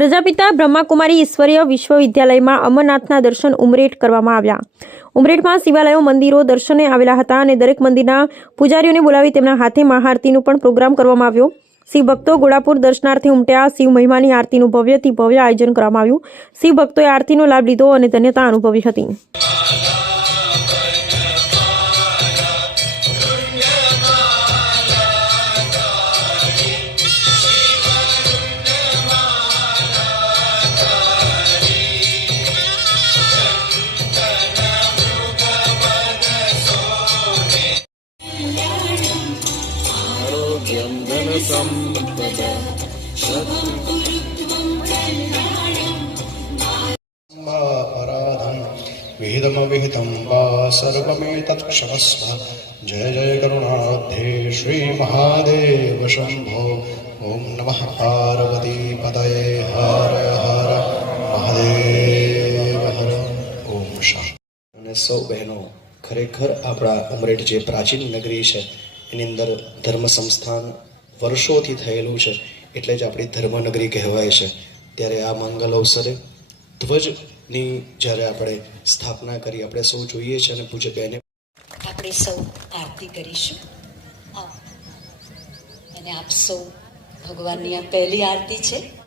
પ્રજાપિતા બ્રહ્માકુમારી ઈશ્વરીય વિશ્વવિદ્યાલયમાં અમરનાથના દર્શન ઉમરેઠ કરવામાં આવ્યા. ઉમરેઠમાં શિવાલયો, મંદિરો, દર્શને આવેલા હતા અને દરેક મંદિરના પૂજારીઓને બોલાવી તેમના હાથે મહાઆરતીનું પણ પ્રોગ્રામ કરવામાં આવ્યો. શિવ ભક્તો ગોળાપુર દર્શનાર્થે ઉમટ્યા, શિવ મહિમાની આરતીનું ભવ્યથી ભવ્ય આયોજન કરવામાં આવ્યું. શિવ ભક્તોએ આરતીનો લાભ લીધો અને ધન્યતા અનુભવી હતી. आरोग्यं धनसम्पदा अपराधं विहितमविहितं वा सर्वमेतत् क्षमस्व जय जय करुणाध्ये श्रीमहादेव शम्भो ॐ नमः पार्वतीपतये हर हर મહાદેવ હર ઓમ શાંતિ અને સૌ બહેનો ખરેખર આપણા ઉમરેઠ જે પ્રાચીન નગરી છે એની અંદર ધર્મ સંસ્થાન વર્ષોથી થયેલું છે, એટલે જ આપણી ધર્મનગરી કહેવાય છે. ત્યારે આ મંગલ અવસરે ધ્વજની જ્યારે આપણે સ્થાપના કરી, આપણે સૌ જોઈએ છીએ અને પૂજ્ય બેને આપણે સૌ આરતી કરીશું. અને આપ સૌ ભગવાનની આ પહેલી આરતી છે.